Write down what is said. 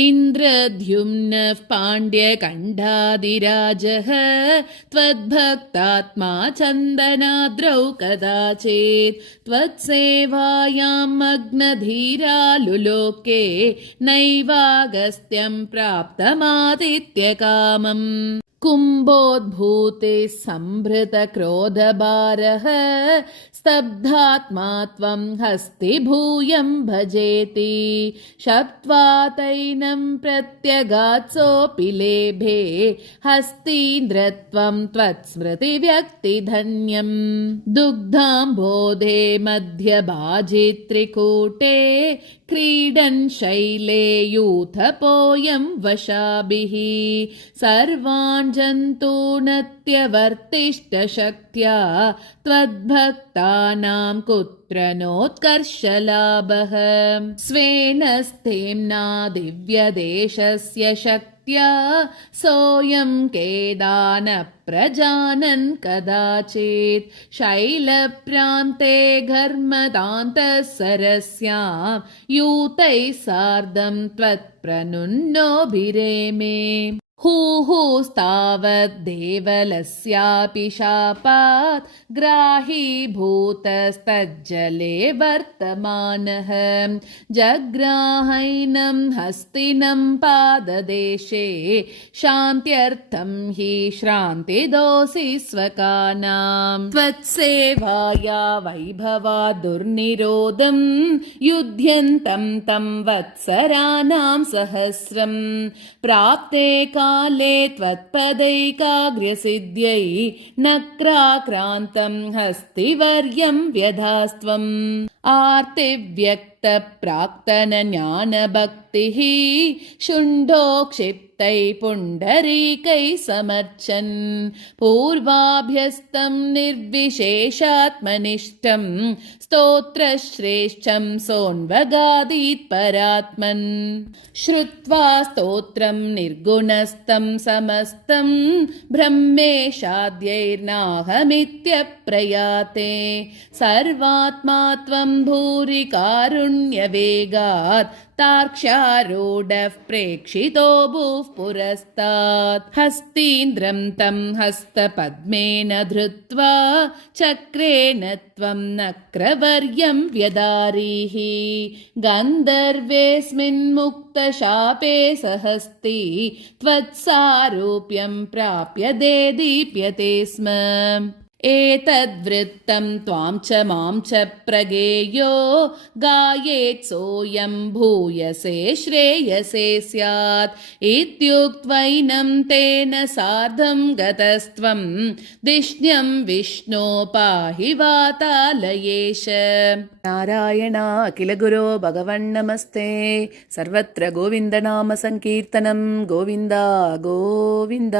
इन्द्रद्युम्नः पाण्ड्यकण्ठादिराजः त्वद्भक्तात्मा चन्दनाद्रौ कदाचित् त्वत्सेवायां मग्नधीरालुलोके नैवागस्त्यं प्राप्तमादित्यकामम्। कुम्भोद्भूते सम्भृतक्रोधभारः स्तब्धात्मा त्वं हस्तिभूयं भजेति शप्त्वा तैनं प्रत्यगात्सोऽपि लेभे हस्तीन्द्रत्वं त्वत्स्मृतिव्यक्तिधन्यम्। दुग्धाम्बोधे मध्यभाजित्रिकूटे क्रीडन् शैले यूथपोऽयं वशाभिः सर्वान् जन्तूनत्यवर्तिष्ठशक्त्या त्वद्भक्तानां कुत्र नोत्कर्षलाभः। स्वेन स्थेम्ना दिव्यदेशस्य शक्त्या सोऽयं केदान प्रजानन् कदाचित् शैलप्रान्ते घर्मदान्तः सरस्यां यूतैः सार्धं त्वत्प्रनुन्नोभिरेमे। हुहुस्तावद्देवलस्यापि शापात् ग्राहीभूतस्तज्जले वर्तमानः जग्राहैनं हस्तिनं पाददेशे शान्त्यर्थं हि श्रान्तिदोषि स्वकानां। त्वत्सेवाया वैभवा दुर्निरोधं युध्यन्तं तं वत्सराणां सहस्रं प्राप्ते काले त्वत्पदैकाग्र्यसिद्ध्यै नक्राक्रान्तं हस्तिवर्यं व्यधास्त्वम्। आर्तिव्यक्तप्राक्तनज्ञानभक्तिः शुण्डो क्षिप्तैः पुण्डरीकैः समर्चन् पूर्वाभ्यस्तं निर्विशेषात्मनिष्ठं स्तोत्रश्रेष्ठं सोऽन्वगादीत् परात्मन्। श्रुत्वा स्तोत्रं निर्गुणस्तं समस्तं ब्रह्मेशाद्यैर्नाहमित्यप्रयाते सर्वात्मा त्वं भूरि कारुण्यवेगात् तार्क्ष्यारूढः प्रेक्षितो भूः पुरस्तात्। हस्तीन्द्रं तं हस्तपद्मेन धृत्वा चक्रेण त्वं नक्रवर्यं व्यदारीः गन्धर्वेऽस्मिन् मुक्तशापे सहस्ति त्वत्सारूप्यं प्राप्य देदीप्यते स्म। एतद्वृत्तं त्वां च मां च प्रगेयो गायेत् सोऽयं भूयसे श्रेयसे स्यात् इत्युक्त्वैनं तेन सार्धं गतस्त्वं धिष्ण्यं विष्णो पाहि वातालयेश। नारायण अखिलगुरो भगवन्नमस्ते। सर्वत्र गोविन्दनाम संकीर्तनं गोविन्द गोविन्द।